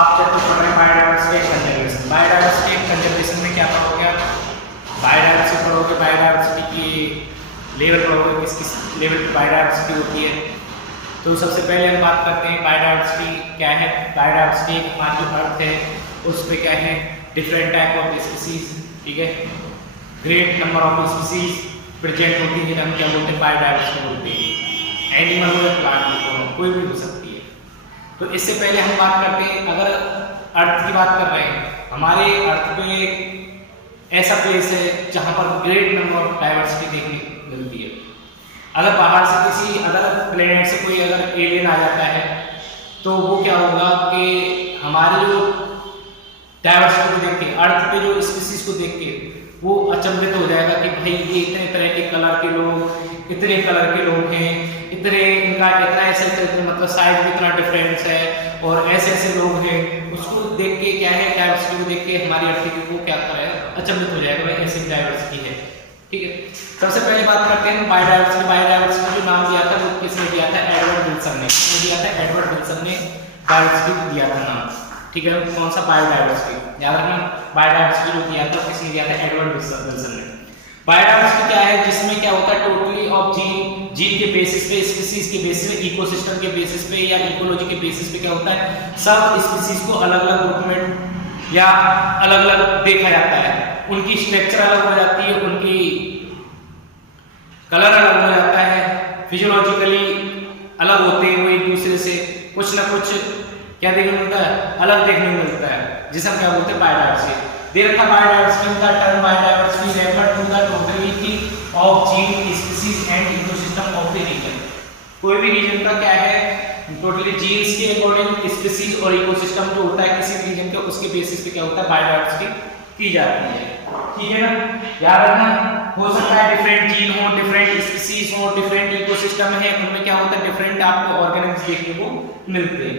आप चैप्टर पढ़ रहे हैं biodiversity and conservation. Biodiversity and conservation में क्या पढ़ोगे आप? बायोडाइवर्सिटी पढ़ोगे, बायोडाइवर्सिटी की लेवल पढ़ोगे, किस किस लेवल पे बायोडाइवर्सिटी होती है। तो सबसे पहले हम बात करते हैं बायोडाइवर्सिटी क्या है। बायोडाइवर्सिटी एक हमारी जो अर्थ है उस पर क्या है, डिफरेंट टाइप ऑफ स्पीसीज, ठीक है, great number of species present होती है, हम क्या बोलते हैं, बायोडाइवर्सिटी बोलते हैं। एनिमल हो या प्लांट हो, कोई भी हो सकती है। तो इससे पहले हम बात करते हैं, अगर अर्थ की बात कर रहे हैं, हमारे अर्थ पे ऐसा प्लेस है जहां पर ग्रेट नंबर ऑफ डाइवर्सिटी देखने को मिलती है। अगर बाहर से किसी अदर प्लेनेट से कोई अगर एलियन आ जाता है तो वो क्या होगा कि हमारी जो डाइवर्सिटी को देख के, अर्थ पे जो स्पीसीज को देख के वो अचंभित हो जाएगा कि भाई ये इतने तरह के कलर के लोग, इतने कलर के लोग हैं, इतने इनका इतना ऐसे मतलब साइज भी इतना डिफरेंस है और ऐसे ऐसे लोग हैं। उसको देख के क्या है, डाइवर्सिटी को देख के हमारी अर्थ को क्या कर रहा है, अचंभित हो जाएगा, भाई ऐसी डाइवर्सिटी है, ठीक है। सबसे पहले बात करते हैं बायोडाइवर्सिटी। बायोडाइवर्सिटी जो नाम दिया था वो किसने दिया था? एडवर्ड विल्सन ने। किसने दिया था? एडवर्ड विल्सन ने बायोडाइवर्सिटी दिया था नाम, ठीक है। कौन सा? बायोडाइवर्सिटी, याद रखना। बायोडाइवर्सिटी जो दिया था किसने दिया था? एडवर्ड विल्सन ने। बायोडाइवर्सिटी क्या है? जिसमें क्या होता है, टोटली ऑफ जीन के बेसिस पे, स्पीसीज के बेसिस पे, इकोसिस्टम के बेसिस पे या इकोलॉजी के बेसिस पे क्या होता है, सब स्पीसीज को अलग अलग ग्रुप में या अलग अलग देखा जाता है। उनकी स्ट्रक्चर अलग हो जाती है, उनकी कलर अलग हो जाता है, फिजियोलॉजिकली अलग होते हैं वो एक दूसरे से, कुछ ना कुछ क्या देखने मिलता है, अलग देखने को मिलता है, जिसे हम क्या बोलते हैं, बायोडाइवर्सिटी। दे रखा बायोडाइवर्सिटी का term biodiversity refer to the totality of gene species and ecosystem of the region. कोई भी रीजन का क्या है, टोटली जीन्स के अकॉर्डिंग स्पीसीज और इकोसिस्टम जो होता है किसी रीजन के, उसके बेसिस पे क्या होता है, बायोडाइवर्सिटी की जाती है, ठीक है ना। याद रखना, हो सकता है डिफरेंट जीन हो, डिफरेंट स्पीसीज हो, डिफरेंट इकोसिस्टम है, उनमें क्या होता है, डिफरेंट आपको ऑर्गेनिज्म देखने को मिलते हैं,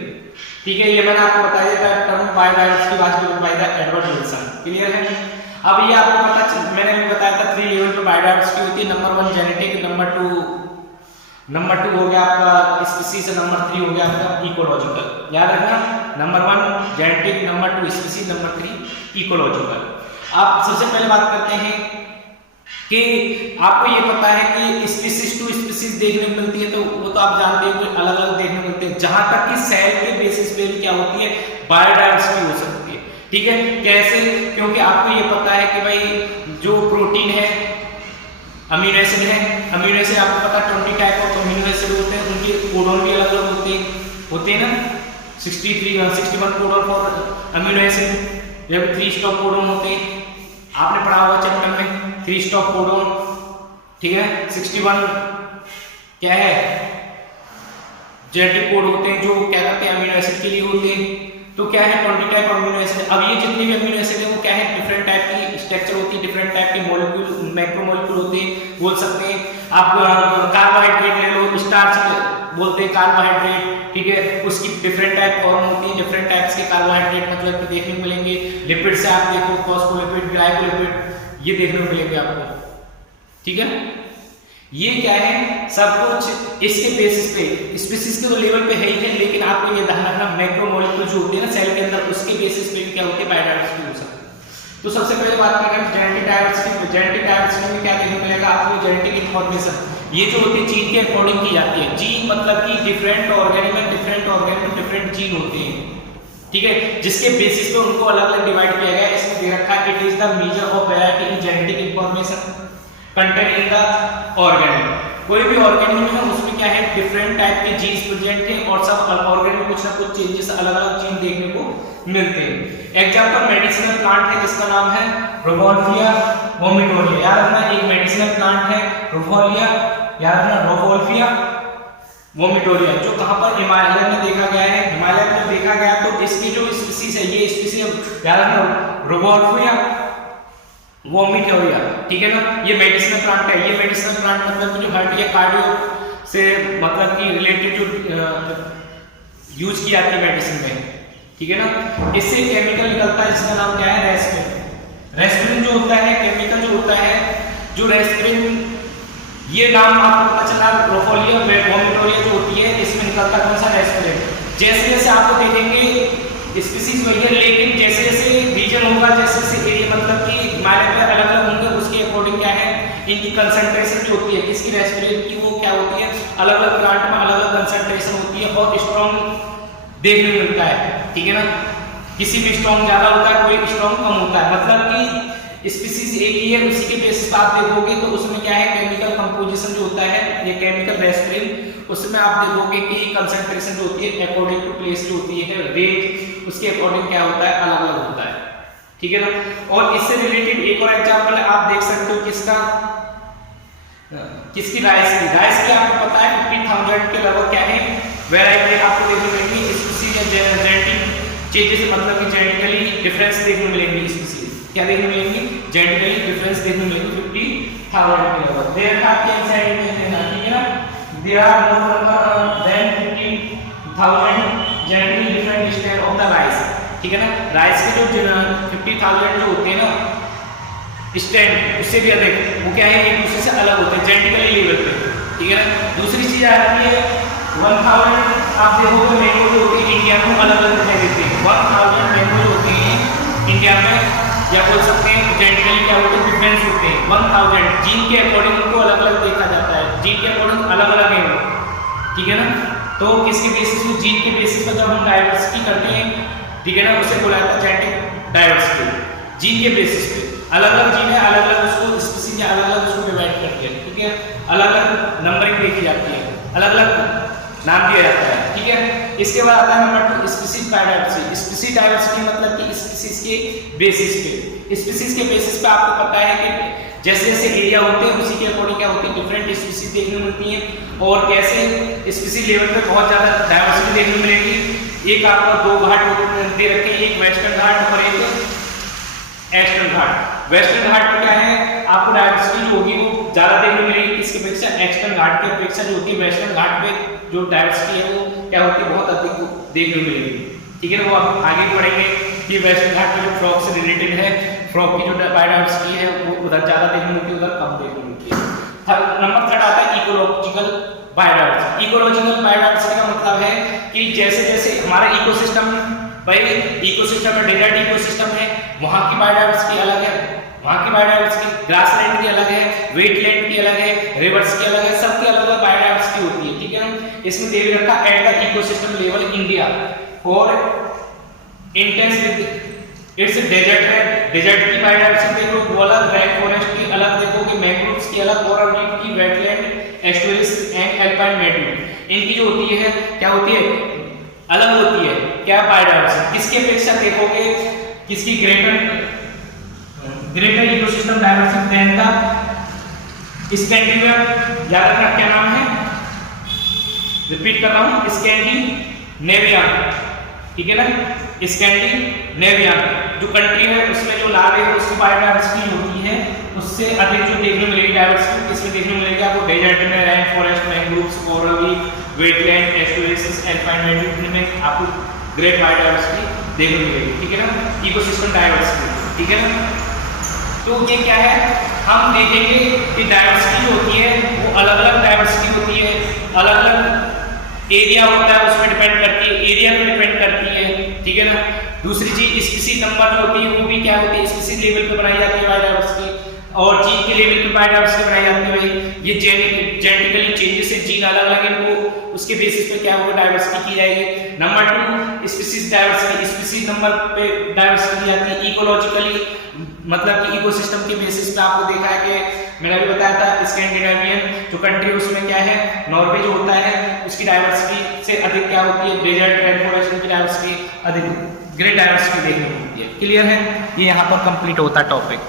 ठीक है। ये मैंने आपको बताया था term biodiversity was given by the Edward Wilson, clear है। अब ये आपको पता, मैंने भी बताया था 3 लेवल पे बायोडाइवर्सिटी होती है। नंबर 1 जेनेटिक, नंबर 2 हो गया आपका स्पीसीज, नंबर 3 हो गया आपका इकोलॉजिकल। याद रखना, number 1 genetic, number 2 species, number 3 ecological. आप सबसे पहले बात करते हैं कि आपको ये पता है कि स्पीसीज टू स्पीसीज देखने को मिलती है, तो वो तो आप जानते हैं कि अलग अलग देखने को मिलते हैं। जहां तक कि सेल के बेसिस पे भी क्या होती है, बायोडाइवर्सिटी हो सकती है, ठीक है। कैसे? क्योंकि आपको ये पता है कि भाई जो प्रोटीन है, अमीनो एसिड है, अमीनो एसिड आपको पता है 20 टाइप ऑफ अमीनो एसिड होते हैं, उनके कोडोन भी अलग अलग होते हैं ना। 61 कोडोन फॉर अमीनो एसिड, जब 3 स्टॉप कोडोन होते हैं, आपने पढ़ा हुआ चैप्टर में 3 स्टॉप कोडोन, ठीक है। 61 क्या है, जेनेटिक कोड होते हैं जो क्या कहते हैं, अमीनो एसिड के लिए होते हैं। तो क्या है, 20 टाइप ऑफ अमीनो एसिड। अब ये जितने भी अमीनो एसिड है वो क्या है, डिफरेंट टाइप की स्ट्रक्चर होती है, डिफरेंट टाइप के मॉलिक्यूल, मैक्रोमॉलिक्यूल होते हैं, बोल सकते हैं आप। कार्बोहाइड्रेट ले लो, स्टार्च बोलते हैं कार्बोहाइड्रेट, ठीक है। उसकी डिफरेंट टाइप फॉर्म होती है, डिफरेंट टाइप्स के कार्बोहाइड्रेट मतलब कि देखने को मिलेंगे। लिपिड से आप देखो, फॉस्फोलिपिड, ग्लाइकोलिपिड, ये देखने को मिलेंगे आपको, ठीक है। ये क्या है, सब कुछ इसके बेसिस पे, स्पीसीज के तो लेवल पे है ही है, लेकिन आपको ये ध्यान रखना मैक्रोमोलिक्यूल जो होते हैं ना सेल के अंदर, उसके बेसिस पे भी क्या होती है, बायोडाइवर्सिटी हो सकती है। तो सबसे पहले बात करें जेनेटिक डाइवर्सिटी। जेनेटिक डाइवर्सिटी में क्या देखने को मिलेगा आपको, जेनेटिक इंफॉर्मेशन ये जो होती है जीन के अकॉर्डिंग की जाती है। जीन मतलब कि डिफरेंट ऑर्गेनिज्म डिफरेंट जीन होते हैं, ठीक है, जिसके बेसिस पे उनको अलग अलग डिवाइड किया गया है। इसमें दे रखा है, it is the measure of variety in genetic information contain in the organism. कोई भी ऑर्गेनिज्म है उसमें क्या है, डिफरेंट टाइप के जीन्स प्रेजेंट हैं और सब ऑर्गेनिज्म में कुछ ना कुछ चेंजेस, अलग अलग जीन देखने को मिलते हैं। एग्जांपल मेडिसिनल प्लांट है जिसका नाम है रोवोल्फिया वोमिटोरिया। याद रखना, एक मेडिसिनल प्लांट है रोवोल्फिया, याद रखना रोवोल्फिया वोमिटोरिया, जो कहां पर, हिमालय में देखा गया है। हिमालय में देखा गया तो इसकी जो स्पीसीज है, ये स्पीसीज याद रखना रोवोल्फिया वोमिटोरिया, ठीक है ना। ये मेडिसिनल प्लांट है। ये मेडिसिनल प्लांट मतलब जो हार्ट या कार्डियो से मतलब कि रिलेटेड जो यूज की जाती है मेडिसिन में, ठीक है ना। इससे केमिकल निकलता है जिसका नाम क्या है, रेस्पिरिन। रेस्पिरिन जो होता है, केमिकल जो होता है, जो रेस्पिरिन, ये नाम आपको पता चला, रोवोल्फिया वोमिटोरिया जो होती है, इसमें निकलता कौन सा, रेस्पिरिन। जैसे जैसे आपको देखेंगे स्पीसीज वही है, लेकिन जैसे जैसे रीजन होगा, जैसे जैसे एरिया मतलब कि हिमालय में अलग अलग होंगे, उसके अकॉर्डिंग क्या है इनकी कंसंट्रेशन जो होती है, किसकी रेस्पिरेट की वो क्या होती है, अलग अलग प्लांट में अलग अलग कंसंट्रेशन होती है और स्ट्रॉन्ग देखने को मिलता है, ठीक है ना। किसी में स्ट्रॉन्ग ज्यादा होता है, कोई स्ट्रॉन्ग कम होता है, मतलब कि स्पीसीज एक ही है, उसी के बेसिस पर आप देखोगे तो उसमें क्या है केमिकल कंपोजिशन जो होता है, ये केमिकल रेस्पिरेट, उसमें आप देखोगे कि कंसंट्रेशन जो होती है अकॉर्डिंग टू प्लेस जो होती है रेंज, उसके अकॉर्डिंग क्या होता है अलग अलग होता है, ठीक है ना। और इससे रिलेटेड एक और एग्जांपल आप देख सकते हो किसका, किसकी राइस की आपको पता है 50,000 के लगभग क्या है वैरायटी आपको देखने को मिलेगी, स्पीसीज या जेनेटिक चेंजेस मतलब कि जेनेटिकली डिफरेंस देखने को मिलेंगे, स्पीसीज क्या देखने मिलेंगे जेनेटिकली डिफरेंस देखने मिलेंगे 50,000 के लगभग। देयर का क्या साइड में है, ठीक है ना, there are more number than 50,000 genetically different strain of the rice, ठीक है ना। राइस के जो 50,000 जो होते हैं ना स्ट्रेन, उससे भी अधिक वो क्या है एक दूसरे से अलग होते हैं जेनेटिकली लेवल पे, ठीक है ना। दूसरी चीज आती है 1000, आप देखोगे मैंगो जो होती है इंडिया में अलग अलग दिखाई देते हैं, 1000 मैंगो जो होती है इंडिया में, या बोल सकते हैं जेनेटिकली क्या होते हैं डिफरेंस होते हैं 1000, जीन के अकॉर्डिंग उनको अलग अलग देखा जाता है, जीन के अकॉर्डिंग अलग अलग है, ठीक है ना। तो किसके बेसिस पे, जीन के बेसिस पर जब हम डाइवर्सिटी करते हैं, ठीक है ना, उसे बोला जाता है जेनेटिक डाइवर्सिटी, जीन के बेसिस पे अलग अलग जीन है, अलग अलग उसको स्पीसीज या अलग अलग उसको डिवाइड करते हैं, ठीक है, अलग अलग नंबरिंग देखी जाती है, अलग अलग नाम दिया जाता है, ठीक है। इसके बाद आता है number 2 species diversity. Species diversity मतलब कि स्पीसीज के बेसिस पे, स्पीसीज के बेसिस पे आपको पता है कि जैसे जैसे एरिया होते हैं उसी के अकॉर्डिंग क्या होती है डिफरेंट स्पीसीज देखने को मिलती हैं, और कैसे स्पीसीज लेवल पे बहुत ज्यादा डाइवर्सिटी देखने को मिलेगी। एक आपको दो घाट दे रखे हैं, एक वेस्टर्न घाट और एक ईस्टर्न घाट। वेस्टर्न घाट पे क्या है आपको डाइवर्सिटी जो होगी वो ज्यादा देखने को मिलेगी, किसके अपेक्षा ईस्टर्न घाट की अपेक्षा जो होती है वेस्टर्न घाट पे जो डाइवर्सिटी है वो क्या होती है बहुत अधिक देखने को मिलेगी, ठीक है ना। वो आप आगे पढ़ेंगे कि वेस्टर्न घाट में जो फ्रॉग से रिलेटेड है, फ्रॉग की जो बायोडाइवर्सिटी है वो उधर ज्यादा देखने को मिलती है, उधर कम देखने को मिलती है। नंबर 3 आता है इकोलॉजिकल बायोडाइवर्सिटी। इकोलॉजिकल बायोडाइवर्सिटी का मतलब है कि जैसे जैसे हमारा इकोसिस्टम, भाई इकोसिस्टम में डेजर्ट इकोसिस्टम है, वहां की बायोडाइवर्सिटी अलग है, वहां की बायोडाइवर्सिटी ग्रासलैंड की अलग है, वेटलैंड की अलग है, रिवर्स की अलग है, सबकी अलग अलग बायोडाइवर्सिटी होती है, ठीक है। इसमें दे रखा at the ecosystem level India और इंटेंस विद इट्स डेजर्ट है, डेजर्ट की बायोडाइवर्सिटी देखो वो अलग, रैन फॉरेस्ट की अलग देखोगे, मैंग्रोव्स की अलग, कोरल रीफ की, वेटलैंड, एस्टुअरीज एंड एल्पाइन मेडोज, इनकी जो होती है क्या होती है अलग होती है, क्या बायोडाइवर्सिटी। किसके अपेक्षा देखोगे किसकी greater ecosystem diversity than the Scandinavian, याद रखना क्या नाम है, रिपीट कर रहा हूं स्कैंडिनेवियन, ठीक है ना। स्कैंडिनेवियन जो कंट्री है उसमें जो लार्वे है उसकी बायोडाइवर्सिटी होती है उससे अधिक जो देखने मिलेगी डाइवर्सिटी, किसमें देखने मिलेगी आपको डेजर्ट में, rain forest, mangroves, coral reef, wetland, estuaries, alpine meadows में आपको ग्रेट बायोडाइवर्सिटी देखने मिलेगी, ठीक है ना, इकोसिस्टम डाइवर्सिटी, ठीक है ना। तो ये क्या है हम देखेंगे कि डाइवर्सिटी जो होती है वो अलग अलग डाइवर्सिटी होती है, अलग अलग एरिया होता है उसमें डिपेंड करती है, एरिया पे डिपेंड करती है, ठीक है ना। दूसरी चीज स्पीसीज नंबर जो होती है वो भी क्या होती है स्पीसीज लेवल पे बनाई जाती है बायोडाइवर्सिटी, और जीन के लेवल पे बायोडाइवर्सिटी बनाई जाती है। भाई ये जेनेटिकली चेंजेस है, जीन अलग अलग इनको उसके बेसिस पे क्या होगा डाइवर्सिटी की जाएगी। Number 2 species diversity, species number पे डाइवर्सिटी की जाती है। इकोलॉजिकली मतलब कि इकोसिस्टम के बेसिस पे आपको देखा है कि मैंने अभी बताया था स्कैंडिनेवियन जो कंट्री उसमें क्या है नॉर्वे जो होता है उसकी डाइवर्सिटी से अधिक क्या होती है डेजर्ट, रैन फॉरेस्ट की डाइवर्सिटी अधिक, ग्रेट डाइवर्सिटी देखने को मिलती है। क्लियर है, ये यहाँ पर कंप्लीट होता है टॉपिक।